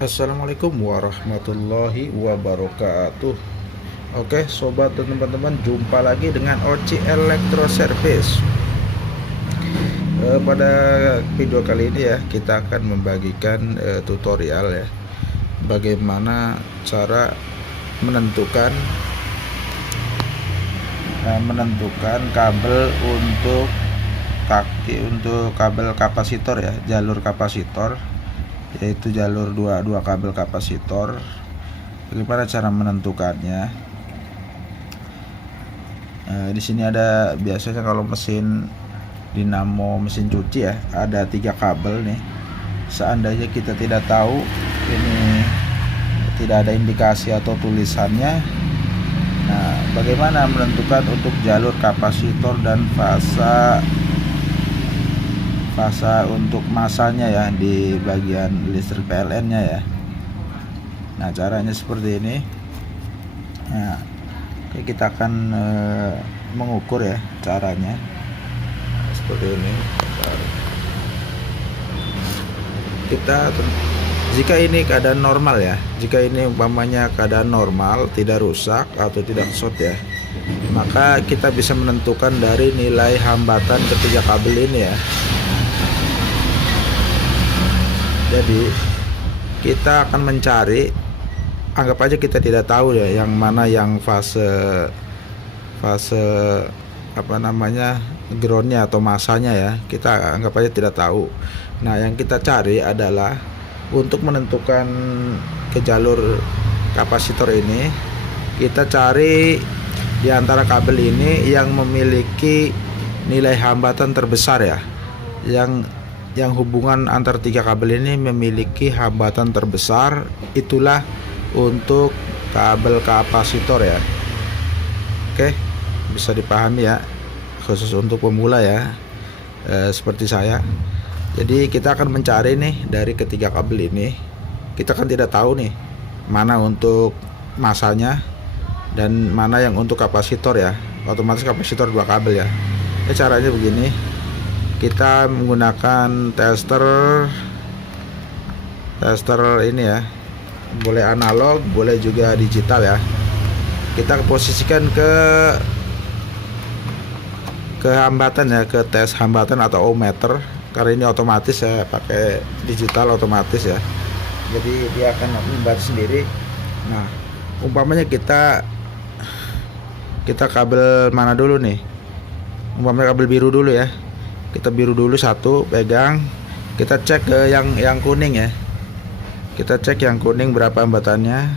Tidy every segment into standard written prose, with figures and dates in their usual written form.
Assalamualaikum warahmatullahi wabarakatuh. Oke sobat dan teman-teman, jumpa lagi dengan Oci Electro Service. Pada video kali ini ya, kita akan membagikan tutorial ya, bagaimana cara menentukan kabel untuk kabel kapasitor ya, jalur kapasitor, yaitu jalur dua kabel kapasitor. Bagaimana cara menentukannya? Di sini ada, biasanya kalau mesin dinamo, mesin cuci ya, ada 3 kabel nih. Seandainya kita tidak tahu, ini tidak ada indikasi atau tulisannya, nah bagaimana menentukan untuk jalur kapasitor dan fasa untuk masanya ya, di bagian listrik PLN nya ya. Nah caranya seperti ini. Nah, kita akan mengukur ya, caranya seperti ini. Jika ini keadaan normal ya, jika ini umpamanya keadaan normal, tidak rusak atau tidak short ya, maka kita bisa menentukan dari nilai hambatan ketiga kabel ini ya. Jadi kita akan mencari, anggap aja kita tidak tahu ya yang mana yang fase groundnya atau masanya ya, kita anggap aja tidak tahu. Nah yang kita cari adalah untuk menentukan ke jalur kapasitor ini, kita cari di antara kabel ini yang memiliki nilai hambatan terbesar ya, yang hubungan antar 3 kabel ini memiliki hambatan terbesar, itulah untuk kabel kapasitor ya. Oke, bisa dipahami ya, khusus untuk pemula ya, seperti saya. Jadi kita akan mencari nih dari ketiga kabel ini. Kita kan tidak tahu nih mana untuk masanya dan mana yang untuk kapasitor ya. Otomatis kapasitor 2 kabel ya. Caranya begini, kita menggunakan tester ini ya, boleh analog, boleh juga digital ya. Kita posisikan ke hambatan ya, ke tes hambatan atau ohmmeter. Karena ini otomatis ya, pakai digital otomatis ya, jadi dia akan membaca sendiri. Nah umpamanya kita kabel mana dulu nih, umpamanya kabel biru dulu ya. Kita biru dulu satu, pegang, kita cek ke yang kuning ya. Kita cek yang kuning berapa hambatannya.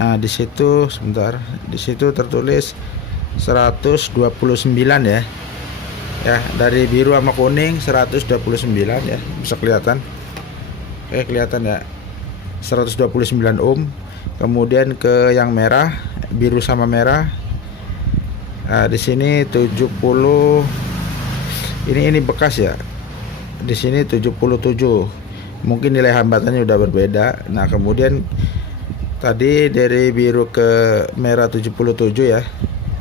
Nah di situ sebentar, di situ tertulis 129 ya. Ya, dari biru sama kuning 129 ya, bisa kelihatan. Kelihatan ya, 129 ohm. Kemudian ke yang merah, biru sama merah. Nah, di sini 70. Ini bekas ya. Di sini 77. Mungkin nilai hambatannya udah berbeda. Nah, kemudian tadi dari biru ke merah 77 ya.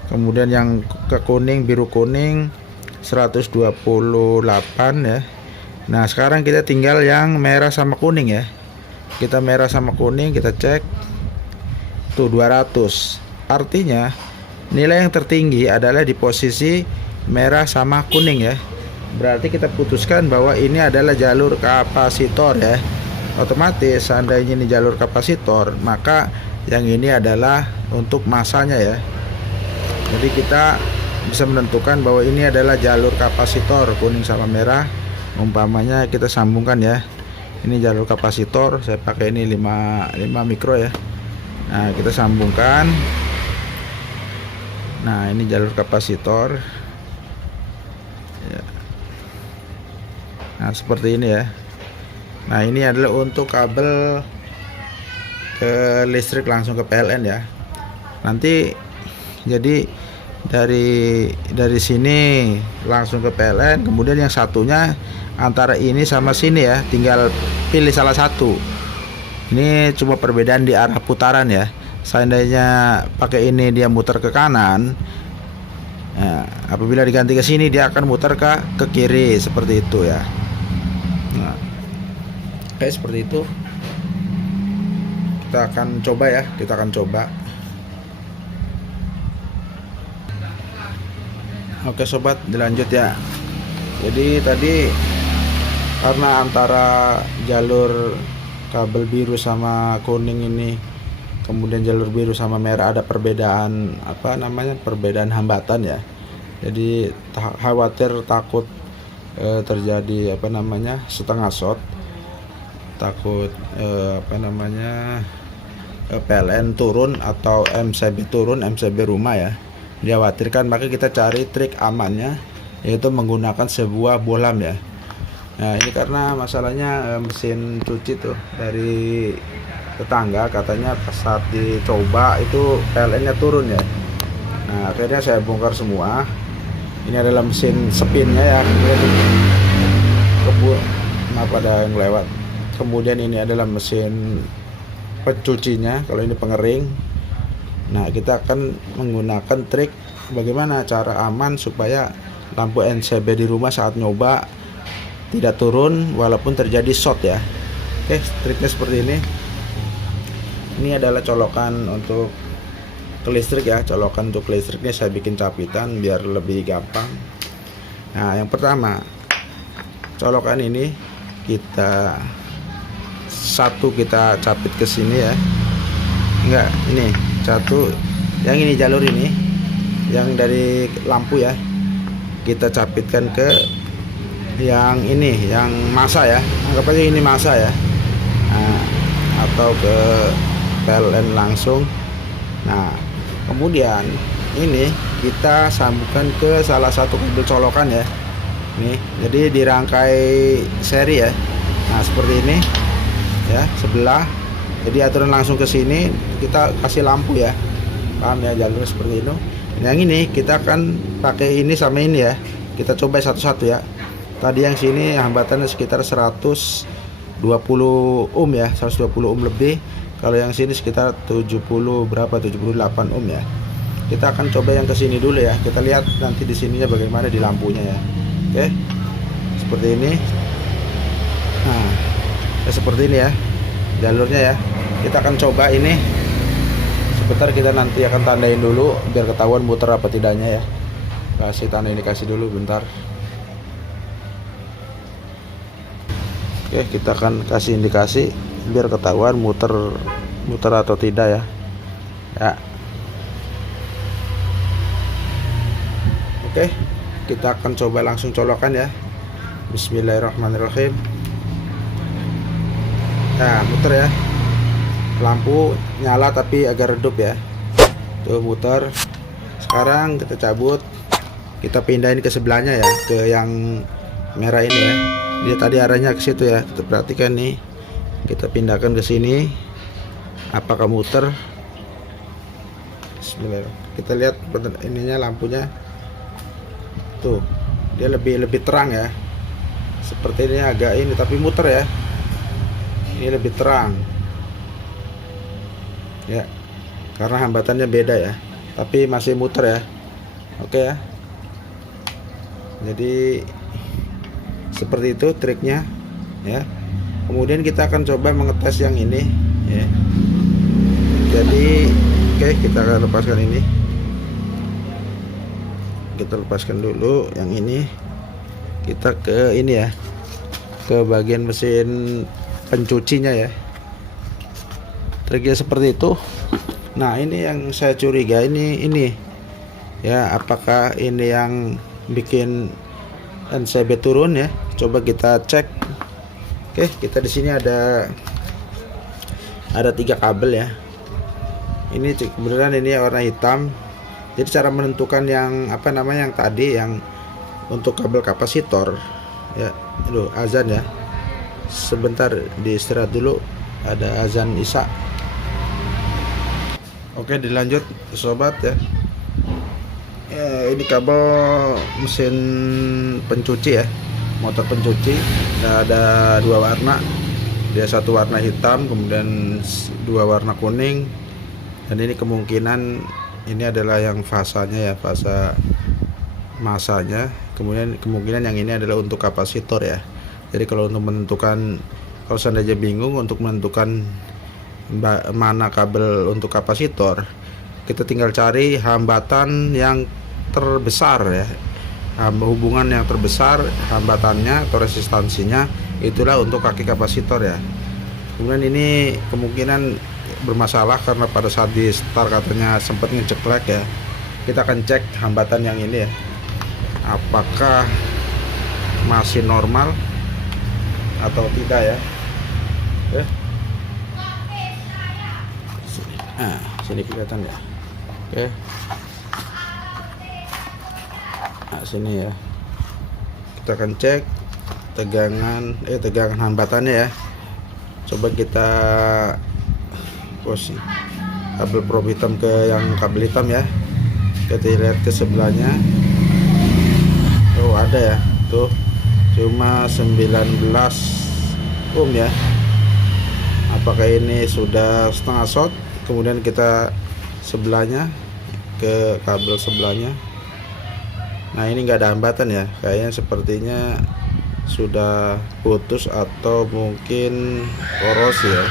Kemudian yang ke kuning, biru kuning 128 ya. Nah, sekarang kita tinggal yang merah sama kuning ya. Kita merah sama kuning, kita cek. Tuh 200. Artinya nilai yang tertinggi adalah di posisi merah sama kuning ya. Berarti kita putuskan bahwa ini adalah jalur kapasitor ya. Otomatis seandainya ini jalur kapasitor, maka yang ini adalah untuk masanya ya. Jadi kita bisa menentukan bahwa ini adalah jalur kapasitor, kuning sama merah. Umpamanya kita sambungkan ya, ini jalur kapasitor, saya pakai ini 5 mikro ya. Nah kita sambungkan. Nah ini jalur kapasitor ya. Nah seperti ini ya. Nah ini adalah untuk kabel ke listrik langsung ke PLN ya. Nanti jadi dari sini langsung ke PLN, kemudian yang satunya antara ini sama sini ya, tinggal pilih salah satu. Ini cuma perbedaan di arah putaran ya. Seandainya pakai ini dia muter ke kanan, nah, apabila diganti ke sini dia akan muter ke kiri, seperti itu ya. Nah, kayak seperti itu. kita akan coba ya, kita akan coba. Oke sobat, dilanjut ya. Jadi tadi karena antara jalur kabel biru sama kuning ini, kemudian jalur biru sama merah ada perbedaan perbedaan hambatan ya. Jadi khawatir takut terjadi setengah short, takut PLN turun atau MCB turun, MCB rumah ya, dikhawatirkan. Maka kita cari trik amannya, yaitu menggunakan sebuah bohlam ya. Nah ini karena masalahnya mesin cuci tuh dari tetangga katanya pas saat dicoba itu PLN-nya turun ya. Nah akhirnya saya bongkar semua. Ini adalah mesin spinnya ya. Maaf ada yang lewat. Kemudian ini adalah mesin pencucinya, kalau ini pengering. Nah kita akan menggunakan trik bagaimana cara aman supaya lampu NCB di rumah saat nyoba tidak turun walaupun terjadi short ya. Oke, triknya seperti ini. Ini adalah colokan untuk ke listrik ya, colokan untuk listriknya saya bikin capitan biar lebih gampang. Nah yang pertama, colokan ini kita capit ke sini ya. Enggak, ini satu, yang ini jalur ini yang dari lampu ya, kita capitkan ke yang ini, yang masa ya, anggap aja ini masa ya. Nah, atau ke PLN langsung. Nah kemudian ini kita sambungkan ke salah satu kabel colokan ya. Nih, jadi dirangkai seri ya. Nah seperti ini ya, sebelah. Jadi aturan langsung ke sini, kita kasih lampu ya, paham ya, jalur seperti itu. Yang ini kita akan pakai ini sama ini ya, kita coba satu-satu ya. Tadi yang sini hambatannya sekitar 120 ohm ya, 120 ohm lebih. Kalau yang sini sekitar 78 ohm ya. Kita akan coba yang ke sini dulu ya. Kita lihat nanti di sininya bagaimana di lampunya ya. Oke. Seperti ini. Nah, seperti ini ya jalurnya ya. Kita akan coba ini. Sebentar, kita nanti akan tandain dulu biar ketahuan muter apa tidaknya ya. Kasih tanda indikasi dulu bentar. Oke, kita akan kasih indikasi biar ketahuan muter atau tidak ya. Ya. Oke, kita akan coba langsung colokan ya. Bismillahirrahmanirrahim. Nah, muter ya. Lampu nyala tapi agak redup ya. Tuh muter. Sekarang kita cabut. Kita pindahin ke sebelahnya ya, ke yang merah ini ya. Dia tadi arahnya ke situ ya. Kita perhatikan nih. Kita pindahkan ke sini. Apakah muter? Bismillah. Kita lihat ininya, lampunya. Tuh, dia lebih terang ya. Seperti ini agak ini tapi muter ya. Ini lebih terang. Ya. Karena hambatannya beda ya. Tapi masih muter ya. Oke ya. Jadi seperti itu triknya ya. Kemudian kita akan coba mengetes yang ini ya. Jadi oke, kita akan lepaskan ini. Kita lepaskan dulu yang ini. Kita ke ini ya, ke bagian mesin pencucinya ya. Triknya seperti itu. Nah ini yang saya curiga, ini ya, apakah ini yang bikin NCB turun ya. Coba kita cek. Oke, kita di sini ada 3 kabel ya. Ini kebetulan ini warna hitam. Jadi cara menentukan yang yang tadi yang untuk kabel kapasitor ya. Aduh, azan ya. Sebentar diistirahat dulu, ada azan Isya. Oke, dilanjut sobat ya. Ini kabel mesin pencuci ya, motor pencuci. Nah, ada 2 warna. Dia satu warna hitam, kemudian 2 warna kuning. Dan ini kemungkinan ini adalah yang fasanya ya, fasa masanya. Kemudian kemungkinan yang ini adalah untuk kapasitor ya. Jadi kalau untuk menentukan, kalau seandainya bingung untuk menentukan mana kabel untuk kapasitor, kita tinggal cari hambatan yang terbesar ya, hubungan yang terbesar hambatannya atau resistansinya, itulah untuk kaki kapasitor ya. Kemudian ini kemungkinan bermasalah karena pada saat di start katanya sempat ngeceklek ya. Kita akan cek hambatan yang ini ya, apakah masih normal atau tidak ya. Nah, sini kelihatan ya. Oke. Nah, sini ya. Kita akan cek tegangan hambatannya ya. Coba kita posisi kabel probe hitam ke yang kabel hitam ya. Kita lihat ke sebelahnya. Oh, ada ya. Tuh. Cuma 19 ohm ya. Apakah ini sudah setengah short? Kemudian kita sebelahnya ke kabel sebelahnya. Nah, ini enggak ada hambatan ya. Kayaknya sepertinya sudah putus atau mungkin korosi ya.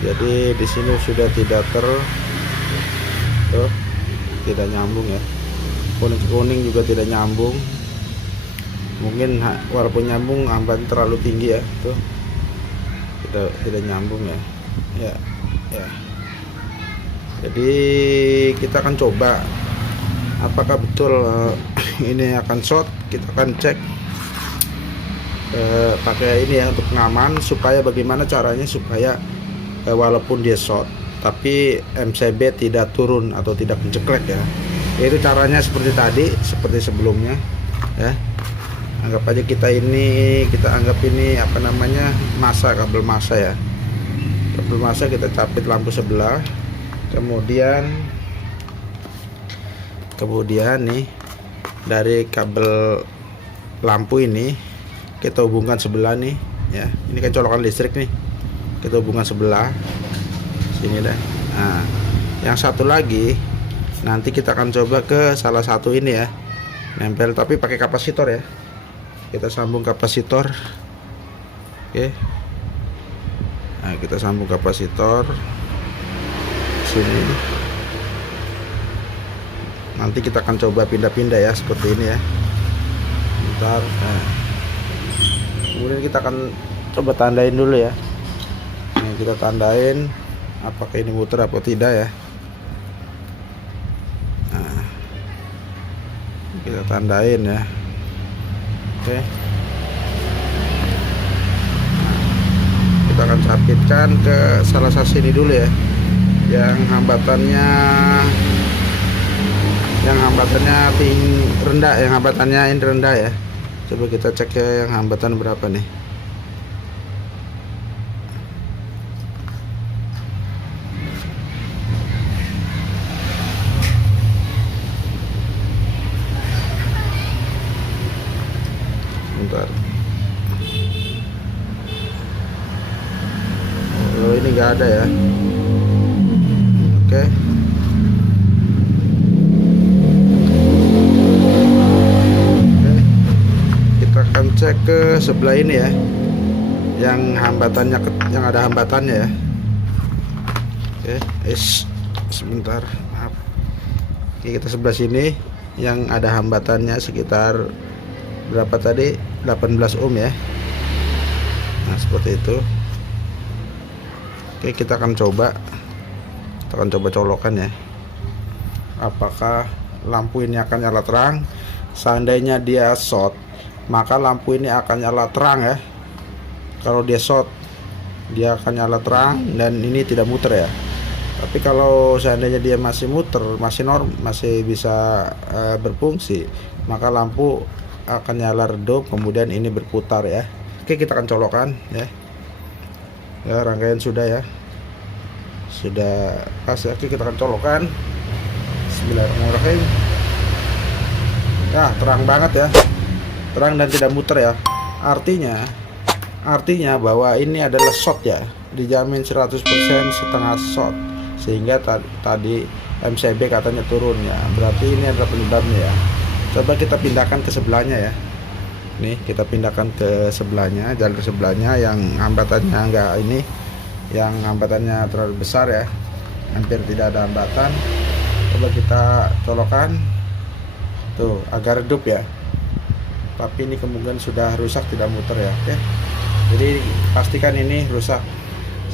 Jadi di sini sudah tidak tidak nyambung ya. Kuning juga tidak nyambung. Mungkin walaupun nyambung hambatan terlalu tinggi ya. Tuh. Tidak nyambung ya. Ya. Jadi kita akan coba apakah betul ini akan short. Kita akan cek pakai ini ya untuk pengaman, supaya bagaimana caranya supaya walaupun dia short tapi MCB tidak turun atau tidak menceklek ya. Itu caranya seperti tadi, seperti sebelumnya ya. Anggap aja kita anggap ini apa namanya, masa, kabel masa ya. Kabel masa kita capit lampu sebelah. Kemudian nih dari kabel lampu ini kita hubungkan sebelah nih ya. Ini kan colokan listrik nih, kita hubungkan sebelah sini dah. Nah, yang satu lagi nanti kita akan coba ke salah satu ini ya, nempel tapi pakai kapasitor ya. Kita sambung kapasitor. Oke. Nah, kita sambung kapasitor sini. Nanti kita akan coba pindah-pindah ya seperti ini ya. Bentar. Nah. Kemudian kita akan coba tandain dulu ya. Nah, kita tandain apakah ini muter apa tidak ya. Nah, kita tandain ya. Oke. Kita akan capitkan ke salah satu ini dulu ya, yang hambatannya rendah, yang hambatannya ini rendah ya. Coba kita cek ya yang hambatan berapa nih. Bentar. Oh, ini enggak ada ya. Oke. Kita akan cek ke sebelah ini ya, yang hambatannya, yang ada hambatannya ya. Oke, sebentar, maaf. Oke, kita sebelah sini yang ada hambatannya sekitar berapa tadi, 18 ohm ya. Nah, seperti itu. Oke, kita akan coba colokan ya, apakah lampu ini akan nyala terang. Seandainya dia short, maka lampu ini akan nyala terang ya. Kalau dia short, dia akan nyala terang dan ini tidak muter ya. Tapi kalau seandainya dia masih muter, masih bisa berfungsi, maka lampu akan nyala redup, kemudian ini berputar ya. Oke, kita akan colokan ya. Ya, rangkaian sudah ya. Sudah pas ya. Oke, kita akan colokan. Bismillahirrahmanirrahim. Ya, terang banget ya. Terang dan tidak muter ya. Artinya bahwa ini adalah short ya. Dijamin 100% setengah short. Sehingga tadi MCB katanya turun ya. Berarti ini adalah penyebabnya ya. Coba kita pindahkan ke sebelahnya ya. Nih, kita pindahkan ke sebelahnya, jalur sebelahnya yang hambatannya enggak ini, yang hambatannya terlalu besar ya, hampir tidak ada hambatan. Coba kita colokan tuh, agak redup ya, tapi ini kemungkinan sudah rusak, tidak muter ya. Oke, jadi pastikan ini rusak.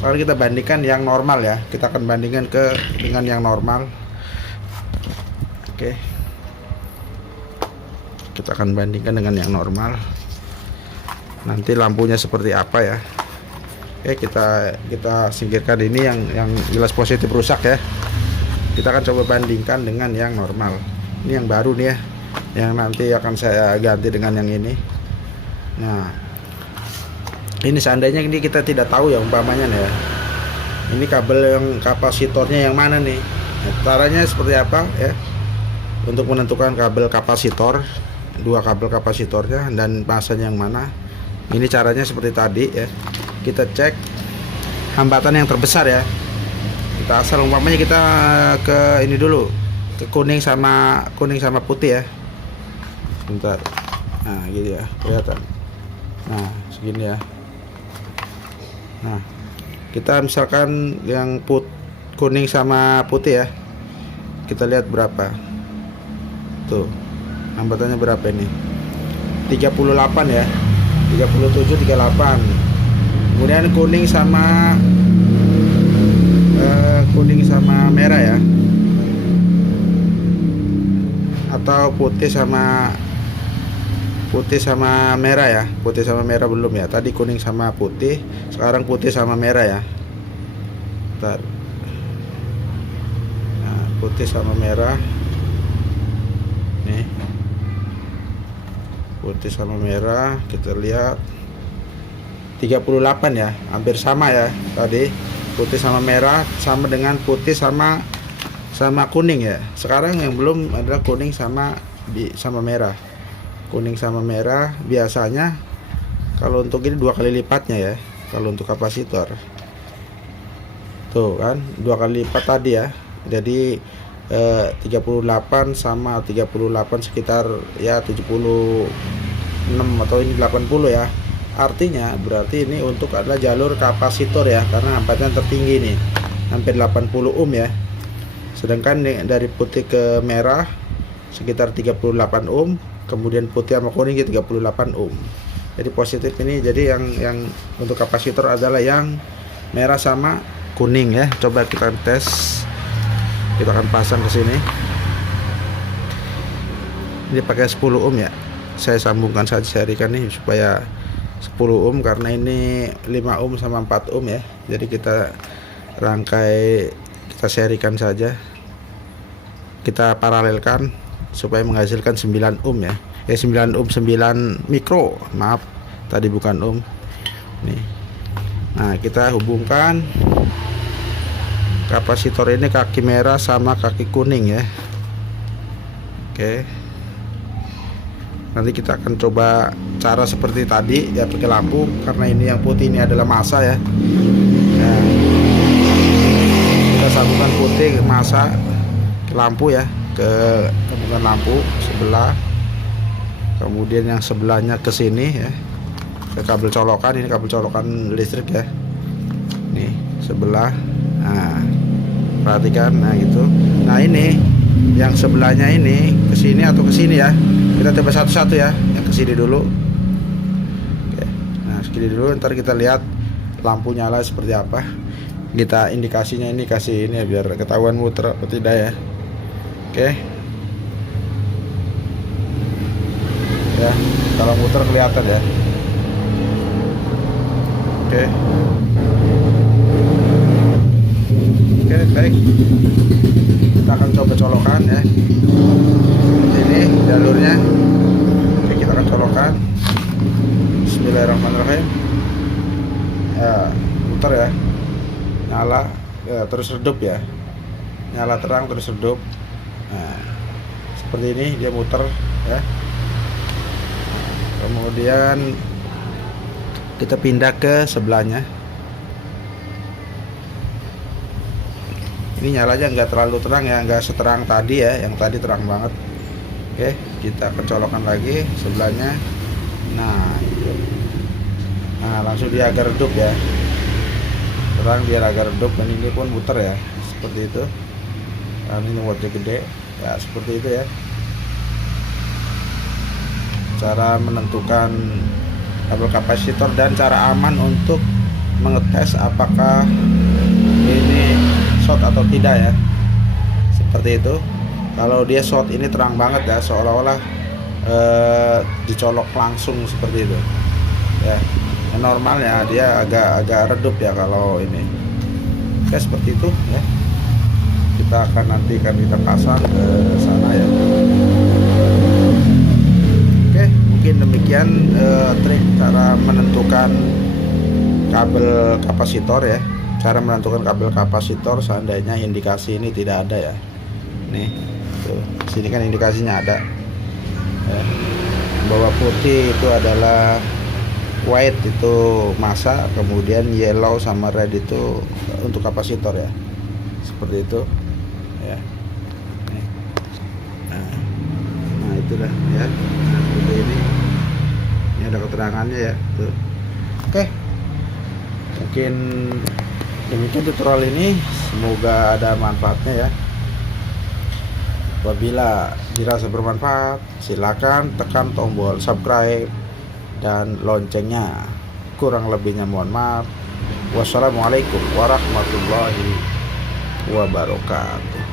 Sekarang kita bandingkan yang normal ya, kita akan bandingkan dengan yang normal. Oke, kita akan bandingkan dengan yang normal, nanti lampunya seperti apa ya. Oke, kita singkirkan ini yang jelas positif rusak ya. Kita akan coba bandingkan dengan yang normal. Ini yang baru nih ya, yang nanti akan saya ganti dengan yang ini. Nah, ini seandainya ini kita tidak tahu ya, umpamanya nih ya, ini kabel yang kapasitornya yang mana nih. Nah, caranya seperti apa ya, untuk menentukan kabel kapasitor, dua kabel kapasitornya dan pasang yang mana. Ini caranya seperti tadi ya. Kita cek hambatan yang terbesar ya. Kita asal umpamanya kita ke ini dulu, ke kuning sama putih ya. Bentar. Nah, gitu ya, kelihatan. Nah, segini ya. Nah, kita misalkan yang kuning sama putih ya. Kita lihat berapa. Tuh. Hambatannya berapa ini? 38 ya. 37, 38. Kemudian kuning sama merah ya, atau putih sama merah ya. Putih sama merah belum ya, tadi kuning sama putih, sekarang putih sama merah ya. Bentar. Nah, putih sama merah nih, putih sama merah, kita lihat 38 ya, hampir sama ya. Tadi putih sama merah sama dengan putih sama kuning ya. Sekarang yang belum adalah kuning sama merah. Kuning sama merah biasanya kalau untuk ini 2 kali lipatnya ya, kalau untuk kapasitor. Tuh kan 2 kali lipat tadi ya. Jadi 38 sama 38 sekitar ya 76 atau ini 80 ya. Artinya berarti ini untuk adalah jalur kapasitor ya, karena hambatannya tertinggi nih, hampir 80 ohm ya. Sedangkan dari putih ke merah sekitar 38 ohm, kemudian putih sama kuning 38 ohm. Jadi positif ini, jadi yang untuk kapasitor adalah yang merah sama kuning ya. Coba kita tes, kita akan pasang ke sini. Ini pakai 10 ohm ya. Saya sambungkan saja, serikan nih supaya 10 ohm, karena ini 5 ohm sama 4 ohm ya. Jadi kita rangkai, kita serikan saja, kita paralelkan supaya menghasilkan 9 ohm ya. 9 ohm, 9 mikro, maaf tadi bukan ohm nih. Nah, kita hubungkan kapasitor ini kaki merah sama kaki kuning ya. Oke, nanti kita akan coba cara seperti tadi ya, pakai lampu, karena ini yang putih ini adalah massa ya. Nah, kita sambungkan putih ke massa, ke lampu ya, ke hubungan lampu sebelah, kemudian yang sebelahnya ke sini ya, ke kabel colokan. Ini kabel colokan listrik ya, nih sebelah. Nah, perhatikan, nah gitu. Nah, ini yang sebelahnya ini ke sini atau ke sini ya. Kita coba satu-satu ya, yang ke sini dulu. Oke. Nah, segini dulu, ntar kita lihat lampu nyala seperti apa. Kita indikasinya ini kasih ini ya, biar ketahuan muter atau tidak ya. Oke. Ya, kalau muter kelihatan ya. Oke. Oke, baik. Kita akan coba colokan ya. Ini jalurnya. Oke, kita akan colokan. Bismillahirrahmanirrahim. Ya, muter ya. Nyala ya, terus redup ya. Nyala terang terus redup. Nah, seperti ini dia muter ya. Kemudian kita pindah ke sebelahnya. Ini nyalanya nggak terlalu terang ya, nggak seterang tadi ya, yang tadi terang banget. Oke, kita akan colokkan lagi sebelahnya. Nah, gitu. Nah, langsung dia agak redup ya. terang dia agak redup, dan ini pun muter ya, seperti itu. Dan ini wattnya gede ya, seperti itu ya cara menentukan kabel kapasitor dan cara aman untuk mengetes apakah ini short atau tidak ya, seperti itu. Kalau dia short ini terang banget ya, seolah-olah dicolok langsung seperti itu ya. Normalnya dia agak redup ya kalau ini. Oke, seperti itu ya. Kita akan kita pasang ke sana ya. Oke, mungkin demikian trik cara menentukan kabel kapasitor ya. Cara menentukan kabel kapasitor seandainya indikasi ini tidak ada ya. Nih, tuh, sini kan indikasinya ada. Ya. Bawah putih itu adalah white itu massa, kemudian yellow sama red itu untuk kapasitor ya. Seperti itu ya. Nah, itulah ya. Nah, seperti ini. Ini ada keterangannya ya. Tuh. Oke. Mungkin demikian tutorial ini, semoga ada manfaatnya ya. Apabila dirasa bermanfaat, silakan tekan tombol subscribe dan loncengnya. Kurang lebihnya mohon maaf. Wassalamualaikum warahmatullahi wabarakatuh.